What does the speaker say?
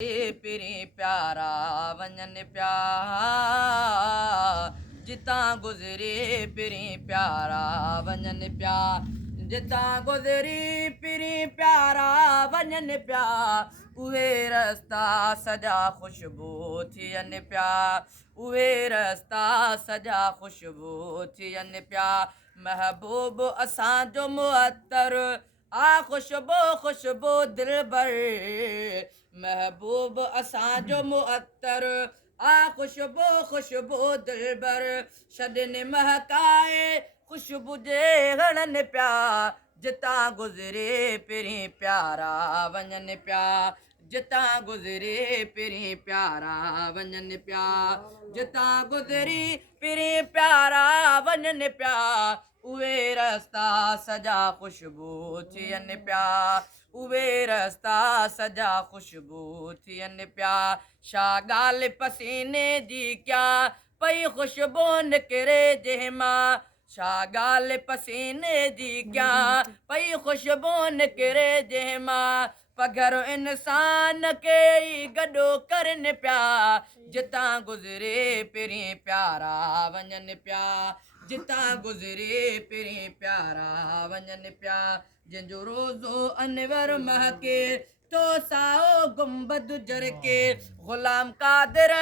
पिरी प्यारा वञन प्या जितां गुज़री पिरी प्यारा वञन प्या जितां गुज़री पिरी प्यारा वञन प्या उहे रस्ता सॼा ख़ुशबू थियनि पिया उहे रस्ता सॼा ख़ुशबू थियनि पिया महबूब असांजो मुअत्तर आ ख़ुशबू ख़ुशबू दिलबर महबूब असांजो मुअत्तर आ ख़ुशबू ख़ुशबू दिलबर छॾनि महकाए ख़ुशबू जे हणनि पिया जितां गुज़रे पिरी प्यारा वञनि पिया जितां गुज़रे पिरी प्यारा वञनि पिया जितां गुज़री पिरी प्यारा वञनि पिया उहे रस्ता सॼा ख़ुशबू थियनि पिया उहे रस्ता सॼा ख़ुशबू थियनि पिया छा ॻाल्हि पसीने जी क्या पई ख़ुशबू निकिरे जंहिं मां छा ॻाल्हि पसीने जी क्या पई ख़ुशबू निकिरे जंहिं मां पघर इंसान खे ई गॾो करनि पिया जितां गुज़रे पिरी प्यारा वञनि पिया जितां गुज़रे पिरी प्यारा वञनि पिया जंहिंजो रोज़ो अनवर महके तो साओ गुंबद जरके ग़ुलाम कादिर